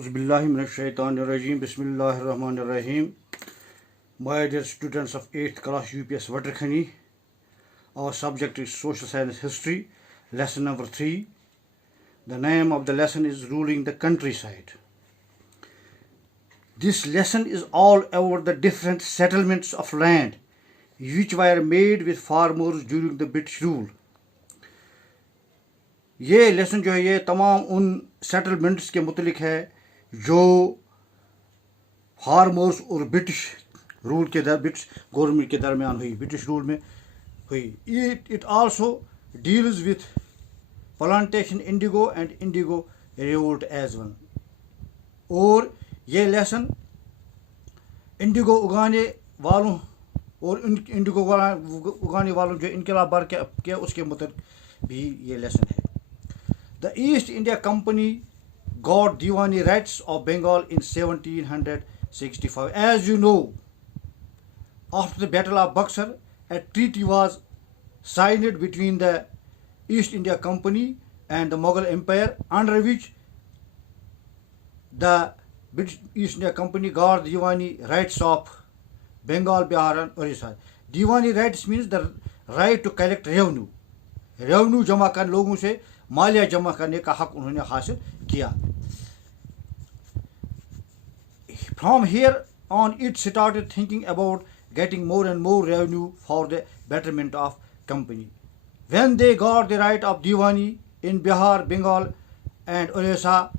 Auzubillahi minash-shaytanir-rajim. Bismillahir-rahmanir-rahim. My dear students of 8th class UPS Waterkhani, our subject is Social Science History, lesson number 3. The name of the lesson is Ruling the Countryside. This lesson is all about the different settlements of land which were made with farmers during the British rule. ये lesson जो है ये तमाम उन settlements के मुतलिक है जो farmers और ब्रिटिश रूल के ब्रिटिश गवर्नमेंट के दरमियान हुई, ब्रिटिश रूल में हुई. It also deals with plantation indigo and indigo revolt as one. और ये लेसन इंडिगो उगाने वालों और इंडिगो उगाने वालों जो इनकलाब किया उसके मुतलिक भी ये लेसन है. The East India Company got Diwani rights of Bengal in 1765. As you know, after the Battle of Buxar, a treaty was signed between the East India Company and the Mughal Empire, under which the British East India Company got Diwani rights of Bengal, Bihar and Orissa. Diwani rights means the right to collect revenue. Revenue जमा कर लोगों से मालिया जमा करने का हक उन्होंने हासिल किया. From here on, it started thinking about getting more and more revenue for the betterment of company. When they got the right of Diwani in Bihar, Bengal and Orissa,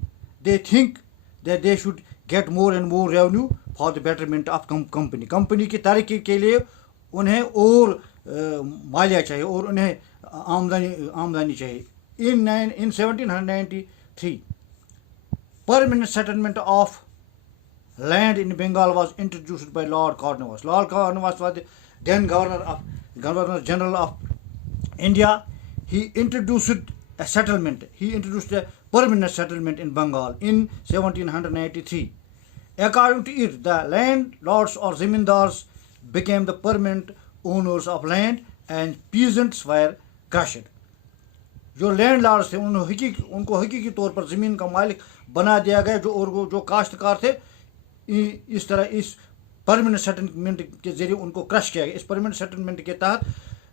they think that they should get more and more revenue for the betterment of company. Company की तरक्की के लिए उन्हें और मालिया चाहिए और उन्हें आमदनी चाहिए. In 1793, permanent settlement of land in Bengal was introduced by Lord Cornwallis. Lord Cornwallis was the then Governor General of India. He introduced a settlement. He introduced a permanent settlement in Bengal in 1793. According to it, the landlords or zamindars became the permanent owners of land and peasants were crushed. जो land Lord's थे उनको हकीकी तौर पर ज़मीन का मालिक बना दिया गया, जो काश्तकार थे. इस तरह इस परमानेंट सेटलमेंट के ज़रिए उनको क्रश किया गया. इस परमानेंट सेटलमेंट के तहत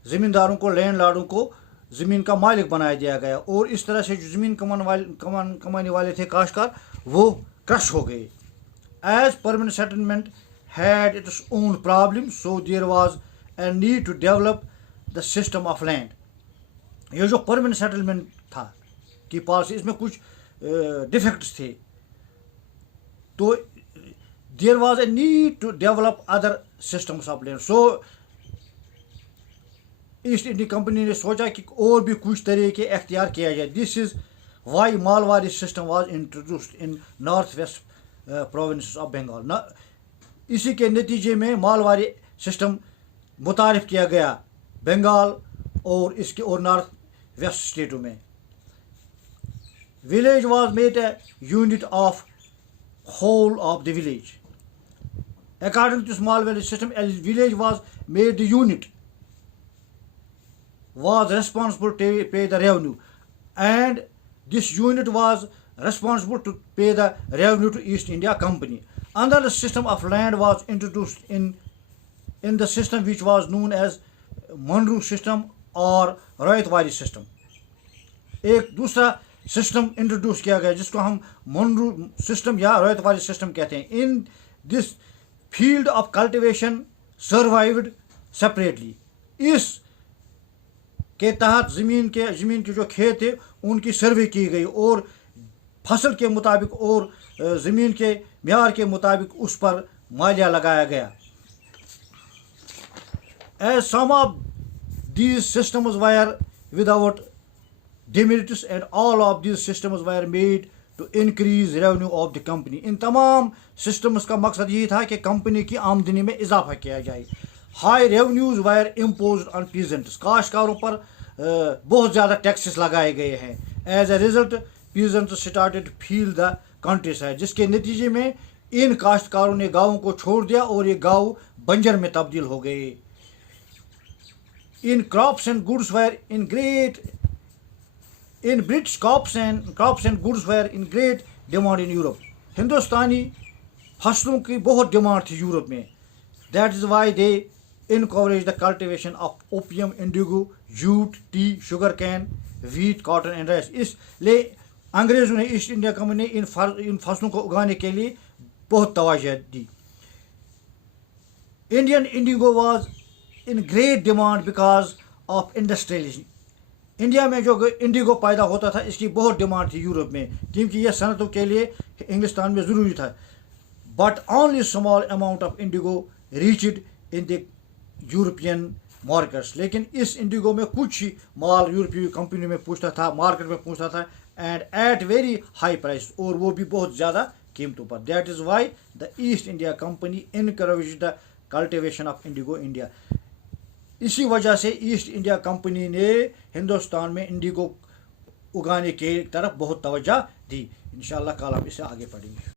ज़मींदारों को, लैंड लॉर्डों को ज़मीन का मालिक बनाया दिया गया और इस तरह से जो ज़मीन कमाने वाले थे काश्तकार वो क्रश हो गए. As permanent settlement had its own problem, so there was a need to develop the system of land. ये जो परमानेंट सेटलमेंट था की पॉलिसी, इसमें कुछ डिफेक्ट्स थे, तो there was a need to develop other systems of land. So East India Company ने सोचा कि और भी कुछ तरीके अख्तियार किया जाए. This is why Mahalwari system was introduced in north west provinces of Bengal. इसी के नतीजे में मालवारी सिस्टम मुतारिफ किया गया बंगाल और इसके और नॉर्थ वेस्ट स्टेटों में. Village was made a unit of whole of the village. According to Mahalwari system, a village was made the unit was responsible to pay the revenue, and this unit was responsible to pay the revenue to East India Company. Another system of land was introduced in the system which was known as Monroe system और रोयतवारी system. एक दूसरा system introduce किया गया जिसको हम मोनरू system या रोयतवारी system कहते हैं. In this field of cultivation survived separately. इस के तहत ज़मीन के जो खेत थे उनकी सर्वे की गई और फसल के मुताबिक और ज़मीन के म्यार के मुताबिक उस पर मालिया लगाया गया. As some of these systems were without demerits and all of these systems were made to increase revenue of the company. इन तमाम systems का मकसद यही था कि कंपनी की आमदनी में इजाफा किया जाए. High revenues were imposed on peasants. काश्तकारों पर बहुत ज़्यादा टैक्सेस लगाए गए हैं. As a result, peasants started to feel the countryside. जिसके नतीजे में इन काश्तकारों ने गाँवों को छोड़ दिया और ये गाँव बंजर में तब्दील हो गए. In crops and goods were in British crops and goods were in great demand in Europe. हिंदुस्तानी फसलों की बहुत डिमांड थी यूरोप में। That is why they encourage the cultivation of opium, Indigo, jute, T, sugar cane, wheat, cotton and rice. इसलिए अंग्रेज़ों ने, east India Company ने इन फसलों को उगाने के लिए बहुत तवज्जो दी। Indian indigo was in great demand because of industrialism. India में जो इंडिगो पैदा होता था इसकी बहुत डिमांड थी यूरोप में, क्योंकि यह सनतों के लिए हिंदुस्तान में ज़रूरी था। But only small amount of Indigo reached in the European markets. लेकिन इस इंडिगो में कुछ ही माल यूरोपीय कंपनी में पूछता था, मार्केट में पूछता था, and at very high price, और वो भी बहुत ज़्यादा कीमतों पर। That is why the East India Company encourage the cultivation of indigo India. इसी वजह से ईस्ट इंडिया कंपनी ने हिंदुस्तान में इंडिगो उगाने के तरफ बहुत तवज्जो दी। इंशाअल्लाह कल हम इसे आगे पढ़ेंगे।